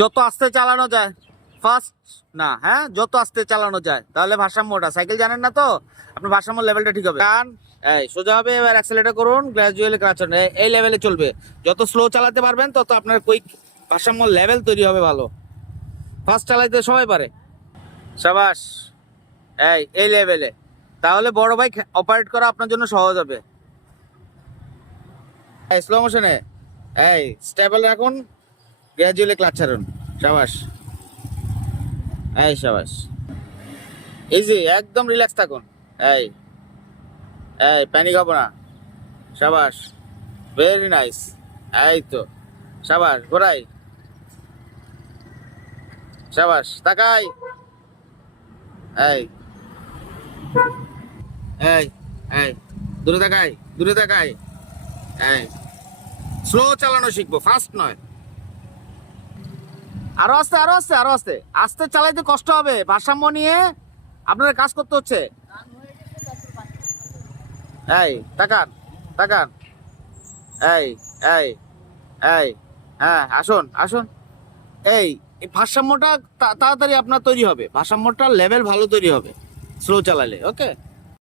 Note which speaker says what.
Speaker 1: যত আস্তে চালানো যায় ফার্স্ট না হ্যাঁ যত আস্তে চালানো যায়, তাহলে ভারসাম্যটা, সাইকেল জানেন না তো? আপনার ভারসাম্য লেভেলটা ঠিক হবে। কারণ, এই, সোজা হবে, এবার অ্যাক্সেলেটার করুন গ্রাজুয়ালি ক্রাচ এই লেভেলে চলবে। যত স্লো চালাতে পারবেন, তত আপনার কুইক ভারসাম্য লেভেল তৈরি হবে ভালো। ফার্স্ট চালাইতে সবাই পারে। সাবাস, এই এই লেভেলে তাহলে বড় বাইক অপারেট করা আপনার জন্য সহজ হবে। স্লো মোশনে এই স্টেবল রাখুন। গ্র্যাজুয়ালি ক্লাচ ছাড়ুন। সাবাস। এই সাবাস। ইজি একদম রিল্যাক্স থাকুন। এই এই প্যানিক হব না। সাবাস ভেরি নাইস এই তো। সাবাস, ঘোরাই। সাবাস, তাকাই। এই এই এই, দূরে তাকাই দূরে তাকাই। এই স্লো চালানো শিখব ফাস্ট নয়। আরও আস্তে আরও আস্তে আরও আস্তে। আস্তে চালাইতে কষ্ট হবে। ভারসাম্য নিয়ে আপনাদের কাজ করতে হচ্ছে। এই, তাকান তাকান। এই এই এই হ্যাঁ আসুন আসুন। এই এই ভারসাম্যটা তাড়াতাড়ি আপনার তৈরি হবে। ভারসাম্যটা লেভেল ভালো তৈরি হবে। স্লো চালালে ওকে